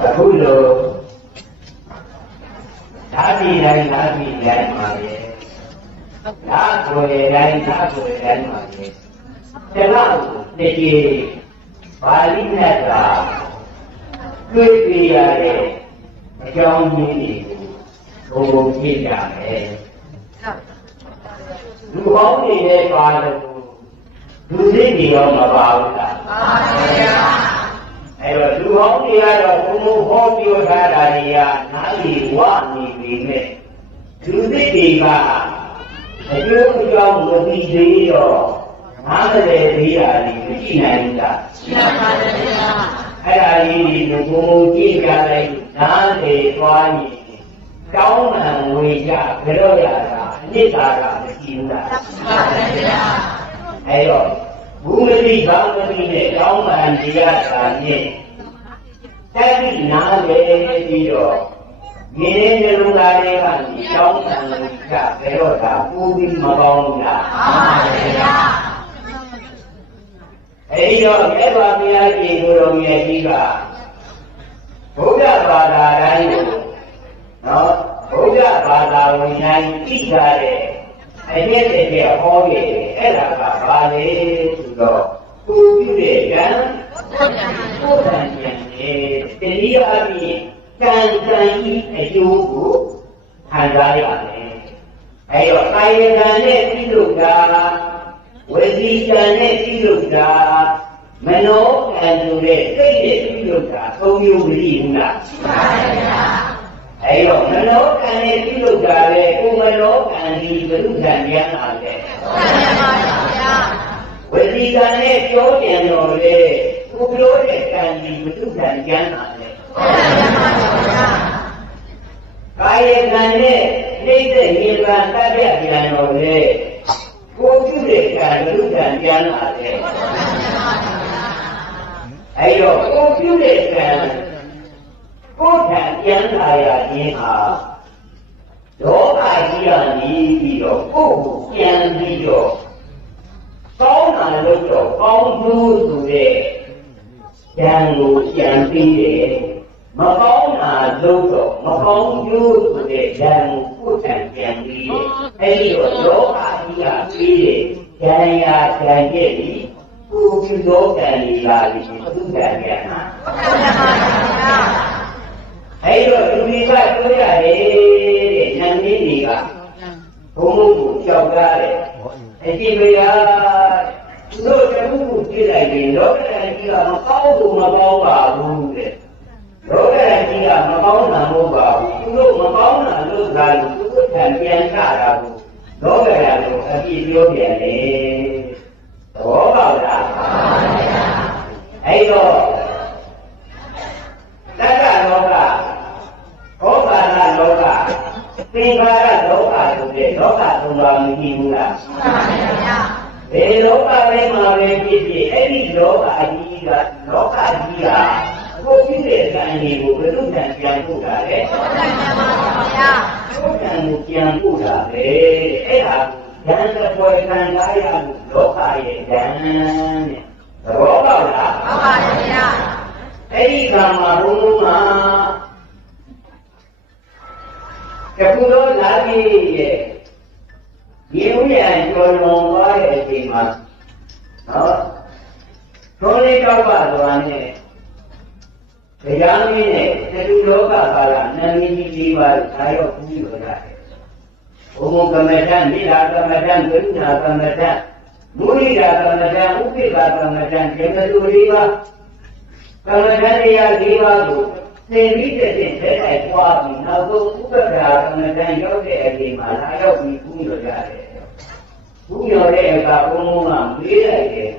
အခုလိုဓာတိတိုင်းဓာတိတိုင်းမှာလေဓာတ်ကိုယ်တိုင်းဓာတ်ကိုယ်တိုင်းမှာလေတလောက်တကြီးပါဠိနဲ့ကတွေ့ပြရတဲ့အကြောင်းရင်းတွေကိုဘုံဘုံပြကြမယ်လူပေါင်းတွေရဲ့ပါလို့လူစိတ်တွေရောမပါဘူးလားပါပါဗျာ အဲ့တော့လူပေါင်းတွေကတော့ဘုံဘုံဟောပြောထားတာတွေကနားလည်ဝနေပြီမဲ့လူစိတ်တွေကအကျိုးအကြောင်းမသိသေးတော့နားမလည်သေးတာတွေမရှိနိုင်ဘူးလားရှိပါပါဗျာအဲ့ဒါကြီးဒီဘုံဘုံကြည့်ကြလိုက်နားလေသွားရင်ကောင်းမှန်ဝေကြကြောရတာအနိစ္စကမရှိဘူးလားရှိပါပါဗျာအဲ့တော့ ဘူမတိဘာမတိနဲ့ကောင်းမှန်တရားသာနဲ့တက်ပြီးနားလေပြီးတော့ဒီနေ့နှလုံးသားလေးကနေကောင်းမှန်ဝေကြကြောတာပူပြီးမကောင်းဘူးလားမှန်ပါဗျာအဲဒီတော့မြတ်စွာဘုရားရှင်ကိုယ်တော်မြတ်ကြီးကဘုရားဘာသာတိုင်းကိုနော်ဘုရားဘာသာဝင်တိုင်းသိကြတဲ့အကျင့်တွေဟောခဲ့တယ်အဲ့ဒါကဘာလဲဆိုတော့သူပြုတဲ့ကံဘုရားဉာဏ်နဲ့တရားပြီးကံကံဤအကျိုးကိုခံ စားရတယ်အဲ့တော့ကာယကံနဲ့ပြုလုပ်တာဝစီကံနဲ့ပြုလုပ်တာမနောကံဆိုတဲ့စိတ်နဲ့ပြုလုပ်တာသုံးမျိုးမရှိဘူးလားရှိပါရဲ့ဗျာအဲတော့မနောကံနဲ့ပြုလုပ်တာလေကိုမနောကံဒီဘုရားဉာဏ်လာတယ်ဟုတ်ပါပါဗျာဝစီကံနဲ့ပြောကြံတော်လေကိုပြောတဲ့ကံဒီဘုရားဉာဏ်လာတယ်ဟုတ်ပါပါဗျာ ကာယကံနဲ့နှိမ့်တဲ့ဉာဏ်ကတတ်ပြပြန်တော်လေကိုပြုတဲ့ကံဘုရားဉာဏ်လာတယ်အဲ့တော့ကိုပြုတဲ့ကံကိုယ်ထံပြန်လာရခြင်းဟာလောကကြီးကနေပြီးတော့ကိုယ်ကိုပြန်ပြီးတော့ကောင်းတာလို့တော့ကောင်းမှုဆိုတဲ့ဉာဏ်ကိုပြန်ပြီးတယ် မကောင်းတာလို့တော့မကောင်းကျိုးဆိုတဲ့ဉာဏ်ကိုကိုယ်ထံပြန်ပြီးတယ်အဲ့ဒီတော့လောကကြီးကပြီးတယ်ဉာဏ်ရာဉာဏ်ရဲ့ဒီကိုယ်ပြုသောကံဒီလာပြီးသူကံဉာဏ်ဟာအဲ့တော့သူဒီကပြောရတယ်တဲ့ဉာဏ်နည်းတွေကဘုံဘုံကိုကြောက်ရတယ်အကြည့်မရသူတို့တခုခုကြည့်လိုက်ရင်လောကဓာတ်ကြီးကမကောင်းဘူးမကောင်းပါဘူးတဲ့ လောကဓာတ်ကြီးကမကောင်းတာမဟုတ်ပါဘူးသူတို့မကောင်းတာလို့သာလို့သူတို့ကပြန်ချတာကိုလောကဓာတ်ကိုအပြည့်ပြောပြန်တယ်သဘောပေါက်လားမှန်ပါဗျာအဲ့တော့တက္ကလောကဘောဘာနာလောကသင်္ခါရလောကဆိုတဲ့လောကသုံးပါးမရှိဘူးလားမှန်ပါဗျာဘယ်လောကလေးမှာပဲဖြစ်ဖြစ်အဲ့ဒီလောကကြီးကလောကကြီးက ကိုယ်ဖြစ်တဲ့ကံတွေကိုဘယ်လိုပြန်ပြန်ပို့တာလဲဟုတ်တယ်ပါဗျာဟုတ်တယ်ကိုပြန်ပို့တာပဲအဲ့ဒါဉာဏ်တစ်ပွဲခံစားရလို့လောကရဲ့ဉာဏ်တဲ့သဘောပေါက်လားမှန်ပါဗျာအဲ့ဒီကံမှာဘုံဘုံမှာတခုသောလာကြီးရဲ့ဒီဥယျာဉ်ကျော်လွန်သွားတဲ့အချိန်မှာနော်သောလေးတောက်ပါသွားနဲ့ တရားမင်းနဲ့တတူလောကကာလနန္ဒီကြီးလေးပါးသာရောက်ပြီးလို့ရတယ်ဘုံဘုံကမ္မထနိဒာကမ္မထဂရုဏာကမ္မထမုရိဒာကမ္မထဥပိ္ပကကမ္မထကျေမတူလေးပါကမ္မထတရားလေးပါကိုသင်ပြီးတဲ့ဖြင့်ထဲလိုက်ပွားပြီးနောက်ဆုံးဥပ္ပဒါကမ္မထရောက်တဲ့အချိန်မှာလာရောက်ပြီးကူးရကြတယ်ကူးရတဲ့အခါဘုံဘုံကမေးလိုက်တယ်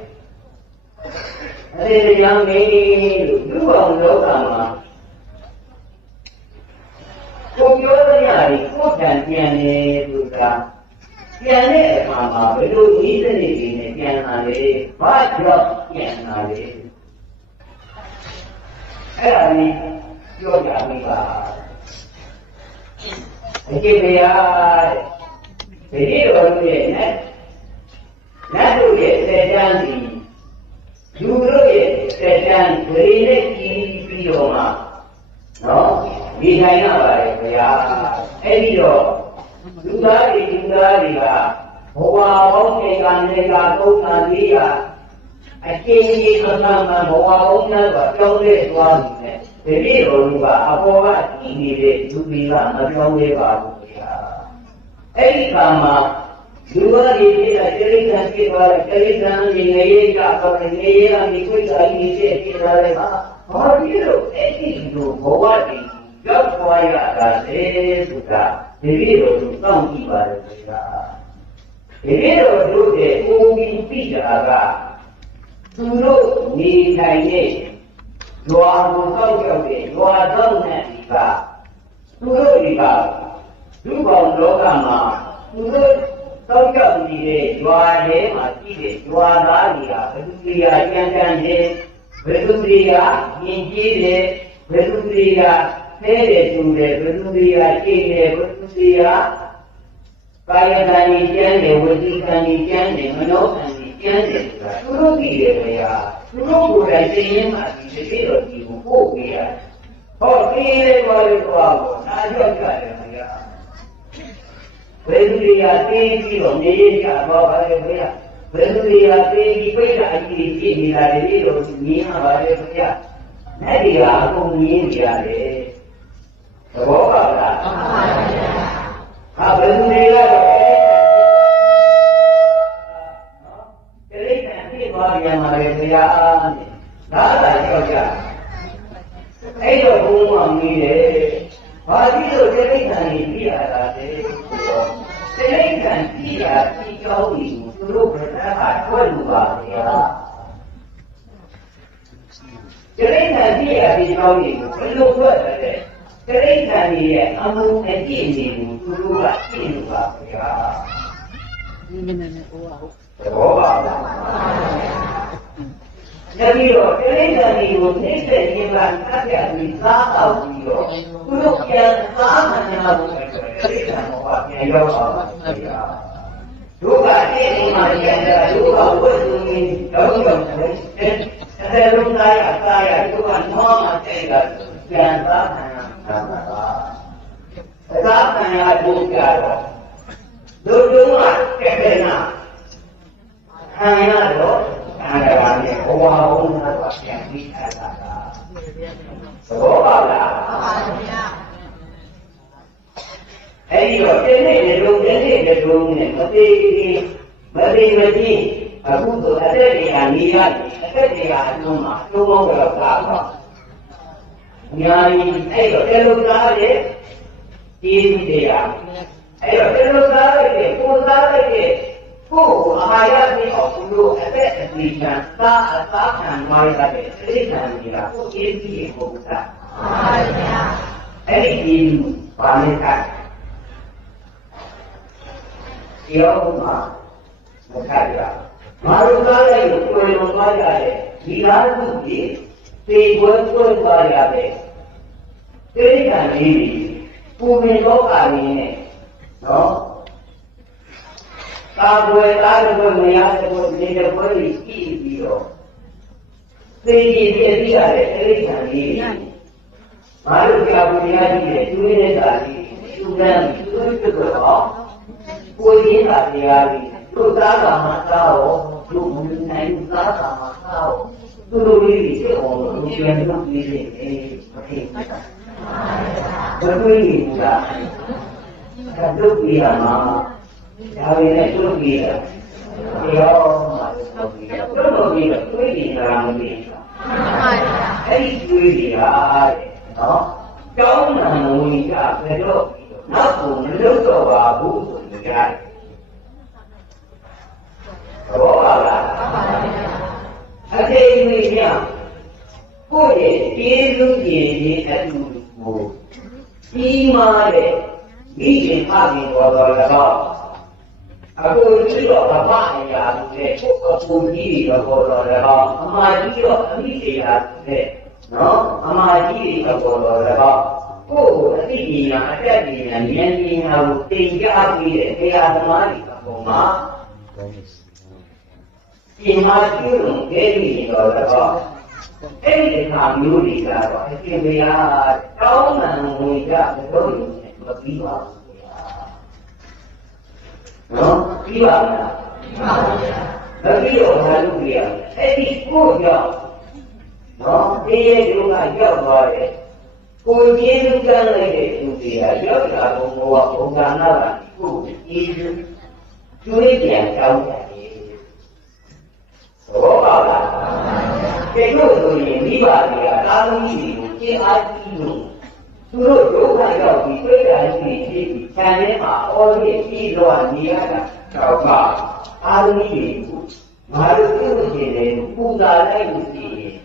အဲ့ဒီကြောင့်နေလို့လူအောင်လောကမှာကိုပြောရရတယ်ကိုယ်တန်ပြန်နေဆိုတာပြန်တဲ့အခါမှာဘယ်လိုဤစနစ်တွေနဲ့ပြန်လာလဲဘာကြောင့်ပြန်လာလဲအဲ့ဒါလေးပြောကြပြီပါအကျင့်တရားတဲ့ဒီလိုလိုရဲ့နဲ့နတ်တို့ရဲ့စေတန်းစီ လူတို့ရဲ့စေတန်းဂရီနဲ့ကြီးပြီးတော့မှနော်ဒီတိုင်းရပါတယ်ခင်ဗျာအဲ့ဒီတော့လူသားတွေလူသားတွေကဘဝပေါင်းချိန်ကနေကသုံးသန်လေးရာအကျဉ်းကြီးအမှန်မှန်ဘဝပေါင်းများစွာကြောင်းလဲသွားပြီနဲ့ဒီလိုလိုကအပေါ်ကကြည့်နေတဲ့လူတွေကမပြောင်းလဲပါဘူးခင်ဗျာအဲ့ဒီကမှာ လူဝါဒီပြည်ကတိရိစ္ဆာန်ဖြစ်သွားတဲ့တိရိစ္ဆာန်ကြီးနေရကြတော့နေရကနေခွင့်စာကြီးဖြစ်ဖြစ်လာတယ်မှာဘာဖြစ်လို့အဲ့ဒီလိုဘဝတည်ရောက် သွားရတာလေဆိုတာဒီလိုလိုတောင်းကြည့်ပါလေခင်ဗျာဒီလိုတို့တဲ့ကိုယ်ကြီးပြီးတာကသူတို့နေနိုင်တဲ့ရွာကိုစောက်ရောက်တဲ့ရွာတော့နဲ့ဒီကသူတို့ဒီကလူပေါင်းလောကမှာသူတို့တောက်ရောက်နေတဲ့ရွာထဲမှာရှိတဲ့ရွာသားတွေကဘယ်သူတွေကကြမ်းကြမ်းတယ်ဘယ်သူတွေကယဉ်ကျေးတယ်ဘယ်သူတွေကဖဲတယ်သူတယ်ဘယ်သူတွေကရှင်းတယ်ဘယ်သူတွေကကာယကံကြီးကျမ်းတယ်ဝစီကံကြီးကျမ်းတယ်မနောကံကြီးကျမ်းတယ်ဆိုတာသူတို့သိတယ်ဗျာသူတို့ကိုယ်တိုင်သိရင်မှဒီတိတော်ဒီကိုပို့ပေးရတယ်ဟောသိတယ်ဘာလို့သွားလို့နာကြောက်ကြတယ်ဗျာ ဘယ်သူတွေကသိပြီးတော့နေရကြတော့ပါလေဗျာဘယ်သူတွေကသိပြီးပြိတ္တာအကြီးကြီးနေတာလေလို့မြင်ရပါလေဗျာနဲ့ဒီကအကုန်မြင်ကြရတယ်သဘောပါလားမှန်ပါဗျာဟာဘယ်သူတွေကတော့တိရိစ္ဆာန်ဖြစ်သွားပြန်ပါလေဗျာဒါသာကြောက်ကြအဲ့တော့ဘုံမမီးတယ်ဘာဖြစ်လို့တိရိစ္ဆာန်ကြီးပြရတာလဲ တိရိစ္ဆာန်ပြရဒီကြောင်းကြီးကိုသူတို့ဘယ်နှခါထွက်လို့ပါဗျာတိရိစ္ဆာန်ပြရဒီကြောင်းကြီးကိုဘယ်လိုထွက်တယ်လဲတိရိစ္ဆာန်ကြီးရဲ့အမှုအကျင့်တွေကိုသူတို့ကရှင်းလို့ပါဗျာနည်းနည်းနဲ့ဟိုဟုတ်သဘောပါလား တတိတော့တိရိစ္ဆာန်တွေကိုနှိမ့်ဆက်ခြင်းကတတ်ပြပြီးစားတော့ပြီးတော့သူတို့ပြန်စားမှန်တယ်လို့တိရိစ္ဆာန်ဘောကပြန်ရောက်ပါပါဒုက္ခတည်းဒီမှာပြန်တယ်ဒုက္ခဝိသုနေတော့တော့တယ်လုံးသားရသားရဒုက္ခနောမှာတဲ့ကပြန်စားမှန်တာပါသာသနာ့ဘုရားတော့ဒုတုံးကတက်တဲ့နာခံရတော့ ခံရပါလေဘဝဘုံနာတော့ပြန်ပြီးထားတာသဘောပါလားပါပါဗျာအဲ့ဒီတော့တင်းနေတယ်လို့တင်းနေတယ်လို့နဲ့မသေးသေးမသေးမသေးအခုဆိုအသက်တွေကနေရတယ်အသက်တွေကအလုံးမှာသုံးပေါင်းတော့ကားတော့အများကြီးအဲ့တော့တေလုံသားရဲ့ဒီတရားအဲ့တော့တေလုံသားရဲ့ကိုယ်သားရဲ့ ကိုယ်ကိုအာဟာရပြီးအောင်သူတို့အသက်အသေးချမ်းသာအသာခံသွားရတဲ့စိတ်ခံကြီးတာကိုအေးကြီးကိုသာပါဗျာအဲ့ဒီဒီဘာလဲကဒီရောမှာမခတ်ရငါတို့သားရဲ့ကိုယ်လုံးသွားကြတဲ့ဒီလားခုကြီးသေကွယ်ကွယ်သွားရတဲ့တိရိစ္ဆာန်ကြီးပူပင်လောကကြီးနဲ့နော် သာကွယ်သားတို့မရတဲ့ကိုဒီတဲ့ဘွယ်ကြီးကြည့်ပြီးတော့သေကြီးပြည့်စည်ရတဲ့တိရိစ္ဆာန်ကြီးမာရုကြာပူရကြီးရဲ့ကျွေးနေတာလေးသူကံသူတို့ပြုတော့ကိုရင်းတာတရားလေးသူသားကမှသားတော့သူမနိုင်သားကမှသားတော့သူတို့လေးတွေဖြစ်အောင်လို့ပြန်လုပ်ပြီးနေတယ်မဖြစ်ဘူးဘယ်လိုလဲကဒါလုပ်ပြီးရမှာ ဒါရင်းနဲ့လုပ်ပြီးရတရားမှလုပ်ပြီးရလုပ်ပြီးတော့တွေးနေတာမဖြစ်ဘူးပါဗျာအဲ့ဒီကျွေးတွေကတဲ့နော်ကျောင်းနာဝင်ကဘယ်တော့နောက်ကိုမလွတ်တော့ပါဘူးဆိုကြတယ်ဘောပါလားပါပါဗျာအတိတ်မိညကိုယ့်ရဲ့ကျေးဇူးကြီးကြီးအတူကိုကြီးမားတဲ့မိခင်ဖခင်တော်တော်၎င်း အခုဒီတော့ဗမာအရာတွေနဲ့အပူကြီးတော်တော်၎င်းအမကြီးတော့အမိအရာတွေနော်အမာကြီးတွေအပေါ်တော်တော့ကိုယ်ကိုအသိဉာဏ်အတက်ဉာဏ်ဉာဏ်ဉာဏ်ကိုတင်ကြပြီးတဲ့တရားသမားတွေအပေါ်မှာပြင်မာပြုလို့ကြည့်ပြီးတော့တော့အဲ့ဒီခါမျိုးတွေကတော့အရှင်ဘုရားတောင်းပန်ဝင်ကြမလို့မပြီးပါဘူးဗျာ နော်ပြီးပါမလားမှန်ပါဗျာမပြီးတော့ဘာလို့ပြရလဲအဲ့ဒီကိုကြောင့်နော်ဒီရဲ့ဒုက္ခရောက်သွားတယ်ကိုကျေးဇူးကမ်းလိုက်တဲ့သူတွေကရောက်တာဘုံဘောဘုံကနာကကိုကျေးဇူးကျွေးပြန်တောင်းတယ်ဘောပါလားကျေလို့ဆိုရင်မိဘတွေကအာသမီတွေကိုကျေးအားကြီးလို့ သူတို့ဒုက္ခရောက်ပြီးပြိတ္တာရှိဖြစ်ပြီးခြံထဲမှာအော်ရည်ပြီးတော့နေရတာတော့ကအာသမီတွေကိုငါတို့ပြုလို့ရှိတယ်ပူဇာလိုက်လို့ရှိရင်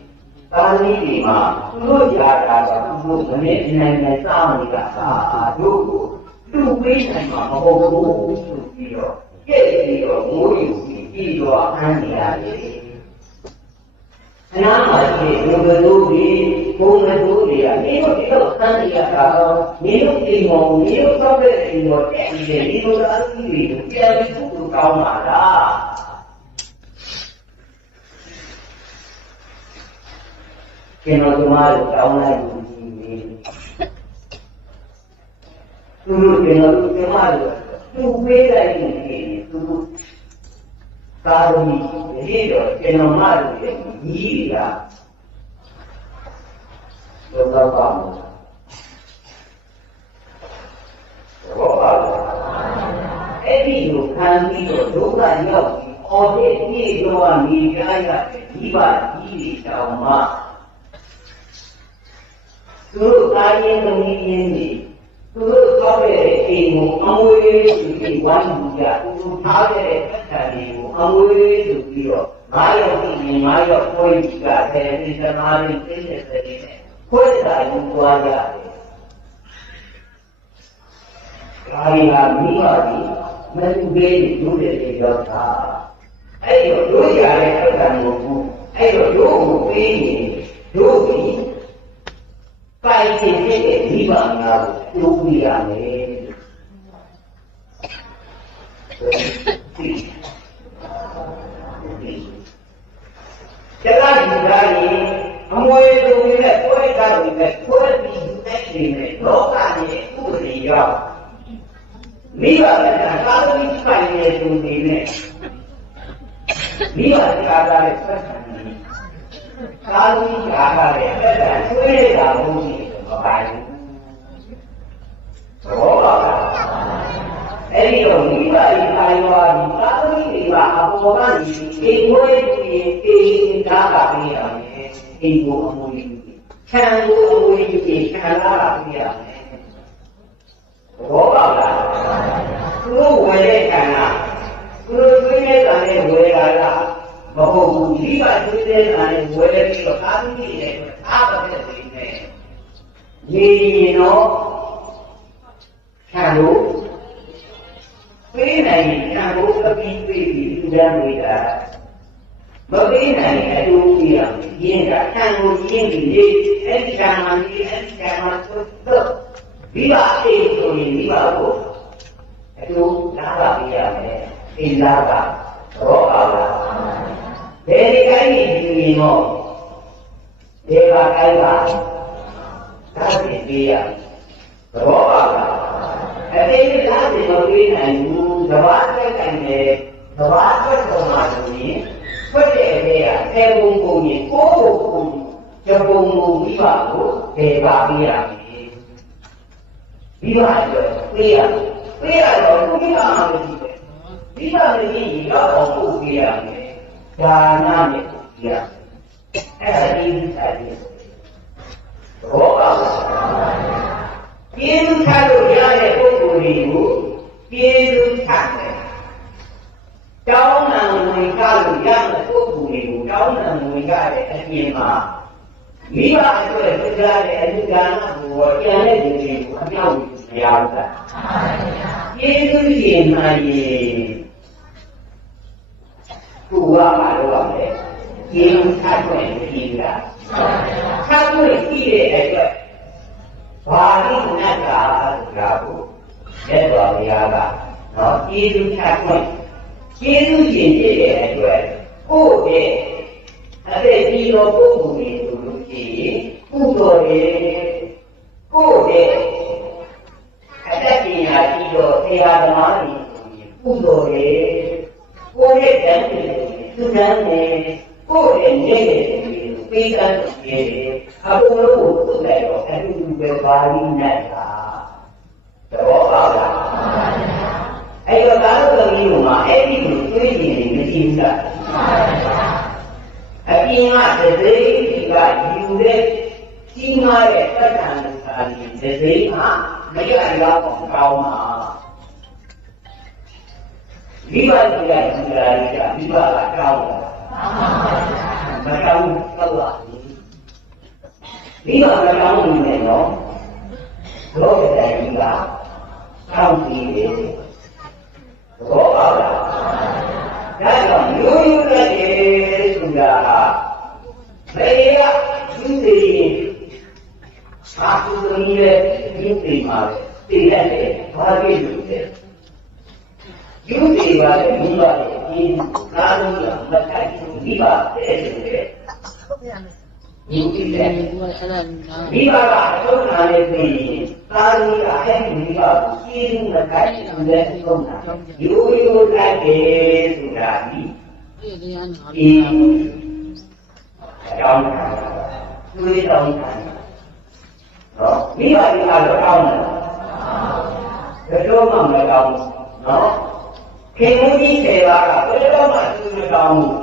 အာသမီတွေမှာသူတို့ကြာတာကသူတို့မနေ့နိုင်နိုင်စားနေတာအာတို့ကိုသူ့ဝိနိုင်မှာမဟုတ်ဘူး တို့ဒီလိုဆန်းနေရတာမင်းတို့ဒီမောင်မင်းတို့သောက်တဲ့ဒီမောတက်နေတယ်ဒီလိုအားကြီးတွေပြန်ပြီးသူ့ ခံပြီးတော့ဒုက္ခရောက်ပြီးအော်တဲ့ဒီတော့မိကြရတဲ့ဒီပါကြီးတောင်မှသူတို့ကာယင်းသမီးရင်းတွေသူတို့သောက်တဲ့အိမ်ကိုအမွေစုပြီးဝမ်းမှုကြသူတို့ထားတဲ့သက်သာတွေကိုအမွေစုပြီးတော့ငါရောက်ပြီးငါရောက်ကိုယ်ကြီးကတည်းကသမားရင်းသိတဲ့တဲ့နဲ့ခွဲတာယူသွားကြတယ်။ဒါရီကမိဘကြီး မလူပေးဒုတဲ့တွေရောက်တာအဲ့တော့တို့ရတဲ့အတန်ကိုအဲ့တော့တို့ကိုပေးရင်တို့ပြီးပိုင်ခြင်းဖြစ်တဲ့မိဘများကိုတိုးပြရမယ်ကျလာယူလာရင်အမွေလူတွေနဲ့တွဲတာတွေနဲ့တွဲပြီးယူတဲ့တွေနဲ့လောကရဲ့ဥပဒေရောက်မိဘကသာသမီပိုင်တဲ့သူတွေနဲ့မိဘကသာတဲ့ဆက်ဆံနေသာသမီကာကတဲ့အဲ့ဒါဆွေးတာလို့ရှိတယ်မပိုင်ဘူးဘောပါလားအဲ့ဒီ တော့မိဘကြီးပိုင်သွားပြီသာသမီတွေကအပေါ်ကနေအိမ်ဝဲပြီးအိမ်ဓာတ်ကပေးရမယ်အိမ်ကိုအမွေယူခံကိုအမွေယူခံလာတာပေးရမယ်ဘောပါလားသူတို့ဝယ်တဲ့ကံကသူတို့သွေးတဲ့ကံနဲ့ဝယ်တာလားမဟုတ်ဘူးမိဘသွေးတဲ့ကံနဲ့ဝယ်ပြီးတော့သာသမီတွေနဲ့အားပါတဲ့တွေနဲ့ရေရင်တော့ခံလို့ ပေးနိုင်ခံလို့အပြီးပေးပြီးသူတန်းပေးတာမပေးနိုင်အတူပြရမယ်ရင်းကခံလို့ရင်းပြီးလေအဲ့ဒီကံမှဒီအဲ့ဒီကံမှသုတ်မိဘအေးဆိုရင်မိဘကိုအတူနားပါပြရမယ်အိမ်သားကရောပါလားဘယ်ဒီကိုင်းကြီးဒီရင်တော့ဒီကကိုင်းပါဒါပြင်ပြရရောပါလား အဲ့ဒီလားဒီမပြေးနိုင်ဘူးတဘာတဲ့တိုင်နဲ့တဘာတဲ့ကောင်မှဆိုရင်ဖွက်တဲ့အဲကအဲဘုံပုံကြီးကိုယ်ကိုပုံကြပုံပုံပြီးပါကိုဒေပါပြရမယ်ပြီးပါတော့ပြေးရပြေးရတော့ဘုရားအားမရှိတယ်ပြီးပါလေကြီးရောက်အောင်ပို့ပြရမယ်ဒါနနဲ့ပို့ပြရအဲ့ဒါဒီစားတယ်ဘောပါကျေးဇူးထားလို့ရ တဲ့ပုဂ္ဂိုလ်တွေကိုကျေးဇူးထားတယ်။တောင်းနံဝင်ကားလို့ရတဲ့ပုဂ္ဂိုလ်တွေကိုတောင်းနံဝင်ကားတဲ့အပြင်မှာမိဘအတွက်ပြကြတဲ့အလူဒါနကိုကျန်တဲ့လူတွေကိုအပြောင်းရရတာ။ကျေးဇူးရှင်မှရင်ကိုယ်ကမလုပ်ရမယ်။ကျေးဇူးထားခွင့်ရှိတာ။ထားခွတဲ့အတွက်ဘာလို့နတ်ကဆိုတာကို လက်တော်ဘုရားကနော်ကျေးဇူးချခွင့်ကျေးဇူးရှင်ဖြစ်တဲ့အတွက်ကိုယ့်ရဲ့အသက်ကြီးတော်ပုဂ္ဂိုလ်တွေဆိုလို့ရှိရင်ကုသိုလ်တွေကိုယ့်ရဲ့အသက်ပညာကြီးတော်ဆရာသမားတွေဆိုရင်ကုသိုလ်တွေကိုယ့်ရဲ့ဉာဏ်တွေသူဉာဏ်တွေကိုယ့်ရဲ့ဉာဏ်တွေပေးကမ်းတယ်အကုန်လုံးကိုသူ့လိုက်တော့အတူတူပဲပါဠိနဲ့တာ တော့ပါလားအဲ့တော့ကာလသမီးကမှအဲ့ဒီကိုတွေးရင်မရှိဘူးလားအပြင်ကသတိကယူတဲ့ကြီးမားတဲ့တက္ကံစာဒီသတိမှာမရရတော့ကောင်းမှာမိဘတွေကဒီကရာကြီးကမိဘကကောင်းတာမကောင်းတော့လားမိဘမကောင်းနေတယ်နော်လောကတိုင်းကြီး ကကောင်းပြီလေဘောပါလားဒါကြောင့်ရိုးရိုးနဲ့ဆိုတာမေရသူစီအာသူသမီးရဲ့ဒီတိမှာတည်တဲ့ဘာဖြစ်လို့လဲယူစီပါလေမိဘရဲ့ဒီကားလုံးကမထိုက်ဘူးမိဘတဲ့ဆိုတဲ့ ယူစီတဲ့ဒီကအဲ့ဒါနာမိဘကအဆုံးခံနေပြီသာရီကအဲ့ဒီမိဘကိုကျေးဇူးနဲ့ကိုင်းနေတဲ့ဆုံးတာရိုးရိုးလိုက်တယ်ဆိုတာဒီဒီဒီအနာဒီအကြောင်းသူတွေတောင်းတာနော်မိဘတွေကတော့တောင်းတယ်ဘယ်တော့မှမတောင်းဘူးနော်ခင်မကြီးတွေကတော့ဘယ်တော့မှသူမတောင်းဘူး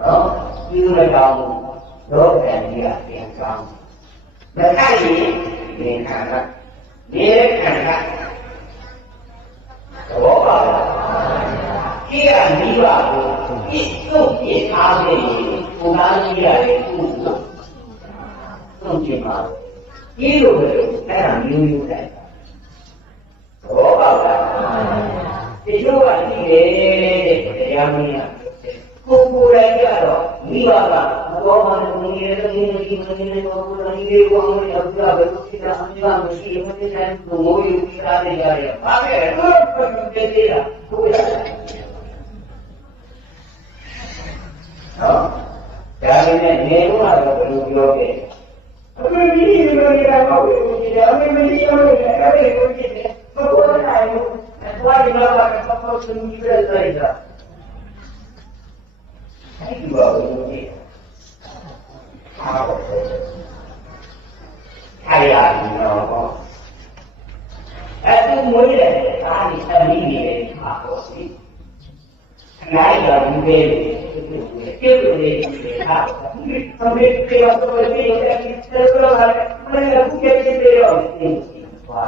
နော် သူမတောင်းဘူးတော့တယ်ကြီးကပြန်ကောင်းမခိုက်ရင်ဒီခံကနေခံကဘောပါလားကြည့်ရမိဘကိုပြည့်စုံပြည့်အားဖြင့်ကိုယ်သားကြီးရတယ်သူ့ကိုသုံးချင်ပါဒီလိုပဲအဲ့ဒါမျိုးမျိုးတိုက်ဘောပါလားဒီလိုကဒီလေတဲ့တရားမင်းကကိုယ်ကိုယ်လည်းကြတော့မိ ဘကဘောမှန်ကိုနေတယ်နေနေဒီ အမြတ်မရှိမနေနိုင်ဘူးမိုးယူပြီးသားနေရတယ်ဘာလဲဟုတ်ကဲ့ဒီလားကိုယ်ရတယ်နော်ဒါပေမဲ့နေတော့တော့ဘယ်လိုပြောခဲ့အမေကြီးလိုနေတာမဟုတ်ဘူးဒီအမေကြီးရောလည်းအဲ့ဒီကိုကြည့်တယ်မပေါ်နိုင်ဘူးအဲ့ဒါကလည်းဘာမှမပေါ်ဘူးဒီလိုလိုက်တာအဲ့ဒီဘာလို့လဲအားတော့ထိုင်ရတယ်နော်အဲ့ဒီမွေးတယ်အားဒီအမိနေတယ်ပါတော့စီနိုင်တာဒီပဲကျေလို့နေတယ်ဟာအမေကတော့တော့ဒီလိုအဲ့ဒီဆက်လို့လာတယ်မင်းကဘုရားကြည့်တယ်ရောဒီပါ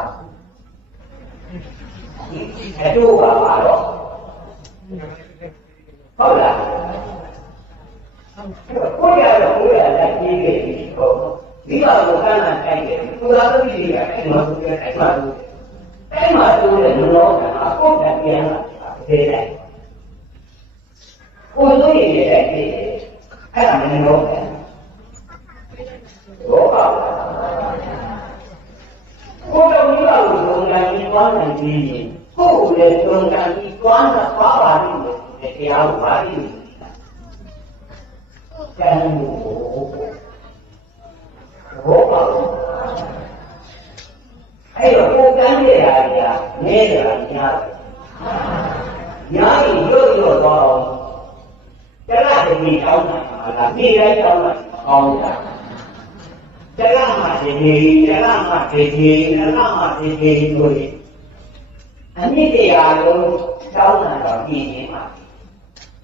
အဲ့တော့ပါတော့ဟုတ်လား ကိုရတော့ကိုရလက်ကြီးခဲ့ပြီဟုတ်ဒီမှာကိုကန်းလာတိုက်တယ်ကိုလာသမီးတွေကအဲ့မှာကိုအဲ့မှာအဲ့မှာတို့လည်းလောကမှာကိုယ်ကပြန်လာတယ်တဲ့ကိုယ်တို့ရည်ရဲ့အဲ့အဲ့ဒါမင်းတော့ဘောပါကိုယ်တော်ကြီးကဘုံကံကြီးပွားနိုင်ပြီးကိုယ်လည်းဘုံကံကြီးပွားတာပါပါလိမ့်မယ်တရားကိုပါလိမ့် မယ်ကျန်ဖို့ဘောပါအဲ့တော့ကိုယ်ကံရဲ့ဟာကြီးနေတာများတယ်ညာကြီးရွတ်ရွတ်တော့တရတတိကောင်းတာလားနေ့တိုင်းကောင်းတာကောင်းတာတရမှဒီဒီတရမှဒီဒီတရမှဒီဒီလို့အမြင့်တရားလုံးကောင်းတာတော့ပြင်းနေမှာ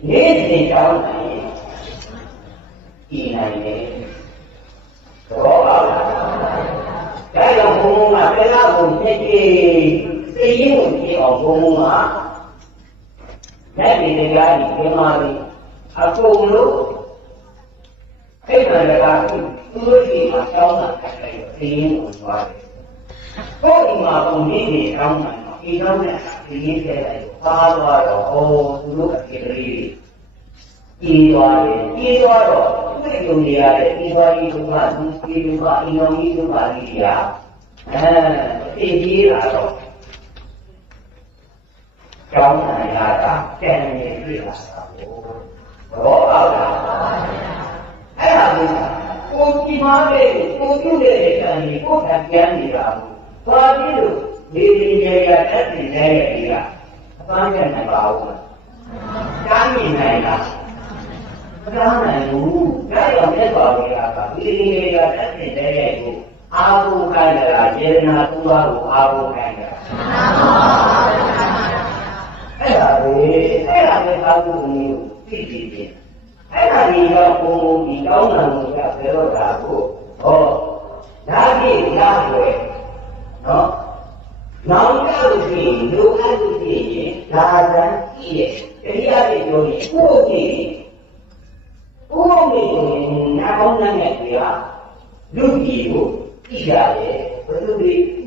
နေ့စဉ်ကောင်းတာ ရင်ပြင်းနိုင်တယ်ဘောပါလားဒါကြောင့်ဘုံကတရကိုနှစ်ကြိမ်သိရင်ကိုကြည့်အောင်ဘုံကလက်ဒီတရားကြီးပြမာပြီအကုန်လုံးအဲ့ဒါလည်းကသူတို့ဒီမှာတောင်းတာခိုင်းတယ်သိရင်ကိုသွားတယ်။ကိုယ်ဒီမှာပုံရင်းတွေတောင်းတာတော့ဒီတော့နဲ့သိရင်ထဲလိုက်ပါသွားတော့ဟောသူတို့အပြေလေးကြီးသွားတယ်ကြီးသွားတော့ သိယုံနေရတဲ့ဒီပါရီဒုက္ခသူစီဒုက္ခအင်တော်ကြီးဒုက္ခကြီးရာအဲသိကြီးလာတော့ကျောင်းနိုင်လာတာတန်နေပြီလားဘောပါလားအဲ့ဒါကိုကိုဒီမားလေးကိုပြုတ်တဲ့ကံကြီးကိုကပြန်နေတာဘူးဘာဖြစ်လို့ဒီဒီရရတက်နေနေတဲ့ဒီကအပန်းရနေပါဦးလားကမ်းနေနိုင်လားမ ကမ်းနိုင်ဘူးဒါကြောင့်မြတ်စွာဘုရားကဒီဒီရရတက်နေတဲ့ကိုအာဟုခိုင်းတာယေနာသူ့ဘာကိုအာဟုခိုင်းတာအဲ့ဒါပဲအဲ့ဒါပဲအာဟုမျိုးသိကြည့်တယ်အဲ့ဒါကြီးတော့ဘုံဘုံဒီကောင်းတာကိုကဘယ်တော့တာကိုဟောဒါကြီးရွယ်နော်နောင်ကြလို့ရှိရင်လူအပ်လို့ရှိရင်ဒါသံကြည့်ရဲ့တရားတွေပြောရင်ကိုယ့်ကြည့် ကိုယ့်နေရင်နာကောင်းတဲ့နေရာလူကြီးကိုကြည့်ရတယ်ဘယ်လိုလဲ